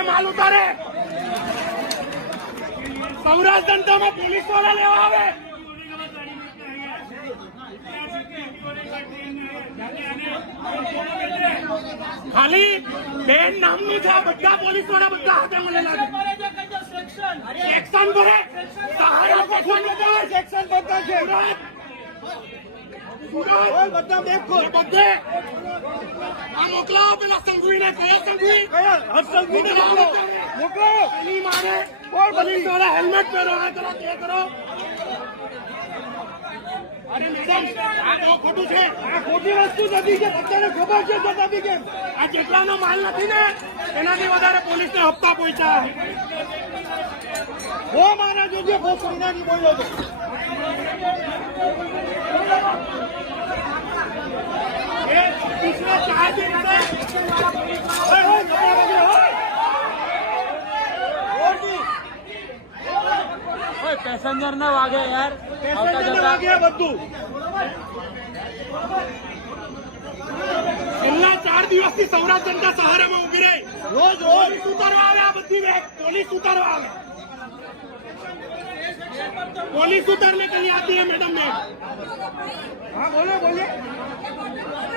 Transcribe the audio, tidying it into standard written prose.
से माल उतारे सौराष्ट्र जनता में पुलिस वाला लेवा आवे खाली બેન નામનું છે બધા પોલીસ વાળા બધા હાથે મને લાગે સેક્શન ભરે સહારા પઠવાનું સેક્શન બધા છે બધા બેખો બધે આ મોકલાવો પેલા સંઘવીને કયા સંઘવી સંઘવીને મોકલો એની મારે કોણ પોલીસ વાળા હેલ્મેટ પહેરો આ કરો તે કરો અરે મેડમ આ તો ખોટું છે આ ખોટી વસ્તુ નથી કે બધાને ખબર છે જતાથી કેમ આ જેટલાનો માલ નથી ને એનાથી વધારે પોલીસને હપ્તા પહોંચ્યા હો મારા જોજે બહુ સોનાની બોલ્યો તો એ પિછલા 4 दिन से પેસેન્જર ના વાગે યાર બધું છેલ્લા 4 દિવસથી સૌરાષ્ટ્ર જનતા સહારામાં ઉભી રહી રોજ પોલીસ ઉતારવા આવે આ બધી પોલીસ ઉતારવા આવે पुलिस उतरने के लिए आती है मैडम ने हाँ बोले